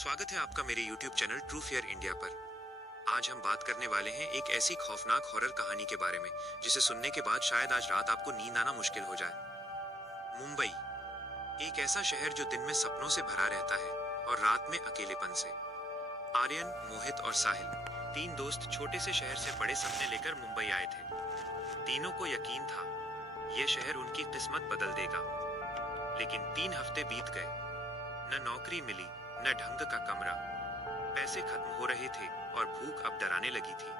स्वागत है आपका मेरे YouTube channel true fear India पर। आज हम बात करने वाले हैं एक ऐसी खौफनाक हॉरर कहानी के बारे में जिसे सुनने के बाद शायद आज रात आपको नींद आना मुश्किल हो जाए। मुंबई, एक ऐसा शहर जो दिन में सपनों से भरा रहता है और रात में अकेलेपन से। आर्यन, मोहित और साहिल, तीन दोस्त छोटे से शहर से बड़े सपने लेकर मुंबई आए थे। तीनों को यकीन था यह शहर उनकी किस्मत बदल देगा। लेकिन 3 हफ्ते बीत गए, न नौकरी मिली न ढंग का कमरा, पैसे खत्म हो रहे थे और भूख अब डराने लगी थी।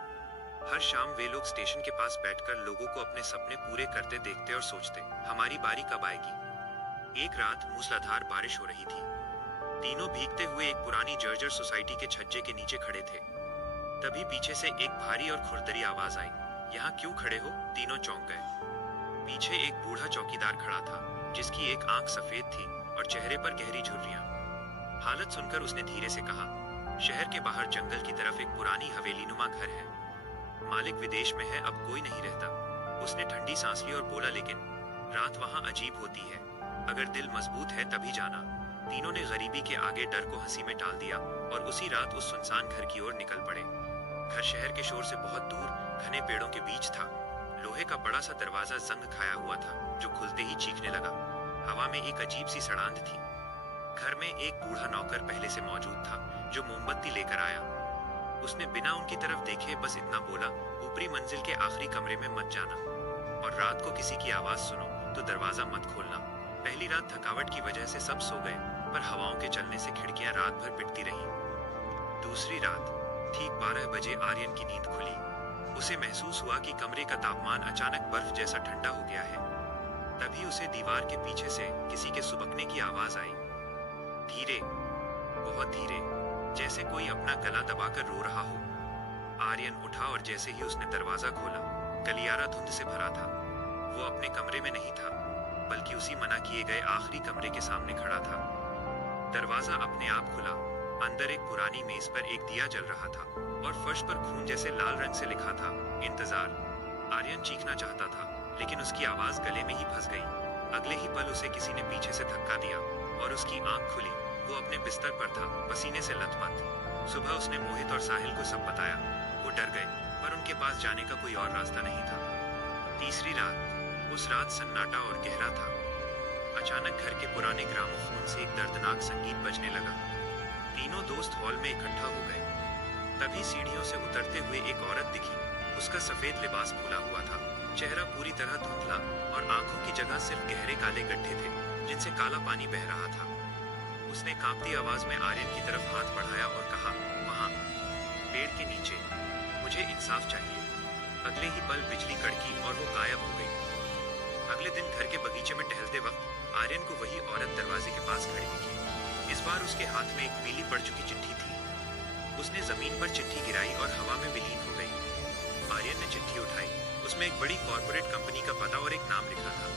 हर शाम वे लोग स्टेशन के पास बैठकर लोगों को अपने सपने पूरे करते देखते और सोचते, हमारी बारी कब आएगी। एक रात मूसलाधार बारिश हो रही थी। तीनों भीगते हुए एक पुरानी जर्जर सोसाइटी के छज्जे के नीचे खड़े थे। तभी पीछे से एक भारी और खुरदरी आवाज आई, यहाँ क्यों खड़े हो? तीनों चौंक गए। पीछे एक बूढ़ा चौकीदार खड़ा था जिसकी एक आंख सफेद थी और चेहरे पर गहरी झुर्रियां। हालत सुनकर उसने धीरे से कहा, शहर के बाहर जंगल की तरफ एक पुरानी हवेली नुमा घर है। मालिक विदेश में है, अब कोई नहीं रहता। उसने ठंडी सांस ली और बोला, लेकिन रात वहां अजीब होती है। अगर दिल मजबूत है तभी जाना। तीनों ने गरीबी के आगे डर को हंसी में टाल दिया और उसी रात उस सुनसान घर की ओर निकल पड़े। घर शहर के शोर से बहुत दूर घने पेड़ों के बीच था। लोहे का बड़ा सा दरवाजा जंग खाया हुआ था जो खुलते ही चीखने लगा। हवा में एक अजीब सी सड़ांध थी। घर में एक बूढ़ा नौकर पहले से मौजूद था जो मोमबत्ती लेकर आया। उसने बिना उनकी तरफ देखे बस इतना बोला, ऊपरी मंजिल के आखिरी कमरे में मत जाना और रात को किसी की आवाज सुनो तो दरवाजा मत खोलना। पहली रात थकावट की वजह से सब सो गए, पर हवाओं के चलने से खिड़कियां रात भर पिटती रहीं। दूसरी रात ठीक 12 बजे आर्यन की नींद खुली। उसे महसूस हुआ कि कमरे का तापमान अचानक बर्फ जैसा ठंडा हो गया है। तभी उसे दीवार के पीछे से किसी के सुबकने की आवाज आई, धीरे, बहुत धीरे, जैसे कोई अपना गला दबाकर रो रहा हो। आर्यन उठा और जैसे ही उसने दरवाजा खोला, गलियारा धुंध से भरा था। वो अपने कमरे में नहीं था, बल्कि उसी मना किए गए आखिरी कमरे के सामने खड़ा था। दरवाजा अपने आप खुला। अंदर एक पुरानी मेज पर एक दिया जल रहा था और फर्श पर खून जैसे लाल रंग से लिखा था, इंतजार। आर्यन चीखना चाहता था, लेकिन उसकी आवाज गले में ही फंस गई। अगले ही पल उसे किसी ने पीछे से धक्का दिया और उसकी आंख खुली। वो अपने बिस्तर पर था, पसीने से लथपथ। सुबह उसने मोहित और साहिल को सब बताया। वो डर गए, पर उनके पास जाने का कोई और रास्ता नहीं था। तीसरी रात, उस रात सन्नाटा और गहरा था। अचानक घर के पुराने ग्रामोफोन से एक दर्दनाक संगीत बजने लगा। तीनों दोस्त हॉल में इकट्ठा हो गए। तभी सीढ़ियों से उतरते हुए एक औरत दिखी। उसका सफेद लिबास फूला हुआ था, चेहरा पूरी तरह धुंधला और आंखों की जगह सिर्फ गहरे काले गड्ढे थे जिनसे काला पानी बह रहा था। उसने कांपती आवाज में आर्यन की तरफ हाथ बढ़ाया और कहा, वहां, पेड़ के नीचे, मुझे इंसाफ चाहिए। अगले ही पल बिजली कड़की और वो गायब हो गई। अगले दिन घर के बगीचे में टहलते वक्त आर्यन को वही औरत दरवाजे के पास खड़ी दिखी। इस बार उसके हाथ में एक पीली पड़ चुकी चिट्ठी थी। उसने जमीन पर चिट्ठी गिराई और हवा में विलीन हो गई। आर्यन ने चिट्ठी उठाई। उसमें एक बड़ी कॉर्पोरेट कंपनी का पता और एक नाम लिखा था।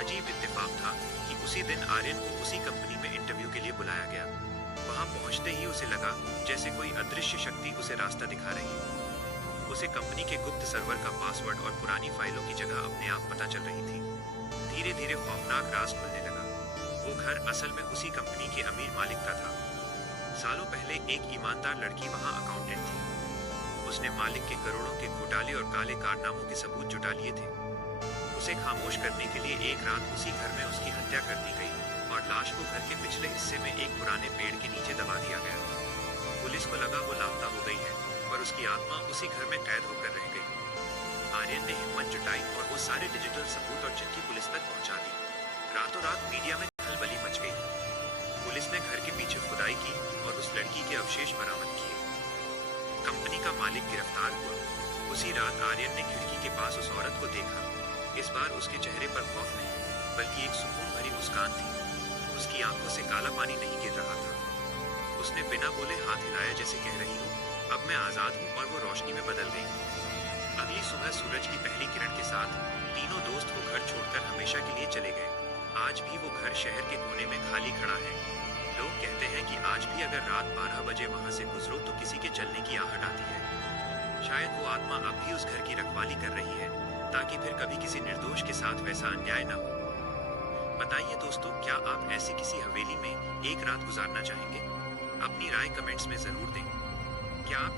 अजीब इत्तेफाक था कि उसी दिन आर्यन को उसी कंपनी में इंटरव्यू के लिए बुलाया गया। वहां पहुंचते ही उसे लगा जैसे कोई अदृश्य शक्ति उसे रास्ता दिखा रही है। उसे कंपनी के गुप्त सर्वर का पासवर्ड और पुरानी फाइलों की जगह अपने आप पता चल रही थी। धीरे धीरे खौफनाक राज खुलने लगा। वो घर असल में उसी कंपनी के अमीर मालिक का था। सालों पहले एक ईमानदार लड़की वहां अकाउंटेंट थी। उसने मालिक के करोड़ों के घोटाले और काले कारनामों के सबूत जुटा लिए थे। उसे खामोश करने के लिए एक रात उसी घर में उसकी हत्या कर दी गई और लाश को घर के पिछले हिस्से में एक पुराने पेड़ के नीचे दबा दिया गया। पुलिस को लगा वो लापता हो गई है, पर उसकी आत्मा उसी घर में कैद होकर रह गई। आर्यन ने हिम्मत जुटाई और वो सारे डिजिटल सबूत और चिट्ठी पुलिस तक पहुंचा दी। रातों रात मीडिया में खलबली मच गई। पुलिस ने घर के पीछे खुदाई की और उस लड़की के अवशेष बरामद किए। कंपनी का मालिक गिरफ्तार हुआ। उसी रात आर्यन ने खिड़की के पास उस औरत को देखा। इस बार उसके चेहरे पर खौफ नहीं, बल्कि एक सुकून भरी मुस्कान थी। उसकी आंखों से काला पानी नहीं गिर रहा था। उसने बिना बोले हाथ हिलाया जैसे कह रही हो, अब मैं आजाद हूँ, और वो रोशनी में बदल गई। अगली सुबह सूरज की पहली किरण के साथ तीनों दोस्त वो घर छोड़कर हमेशा के लिए चले गए। आज भी वो घर शहर के कोने में खाली खड़ा है। लोग कहते हैं कि आज भी अगर रात 12 बजे वहां से गुजरो तो किसी के चलने की आहट आती है। शायद वो आत्मा अब भी उस घर की रखवाली कर रही है, ताकि फिर कभी किसी निर्दोष के साथ वैसा अन्याय न हो। बताइए दोस्तों, क्या आप ऐसी किसी हवेली में एक रात गुजारना चाहेंगे? अपनी राय कमेंट्स में जरूर दें। क्या आप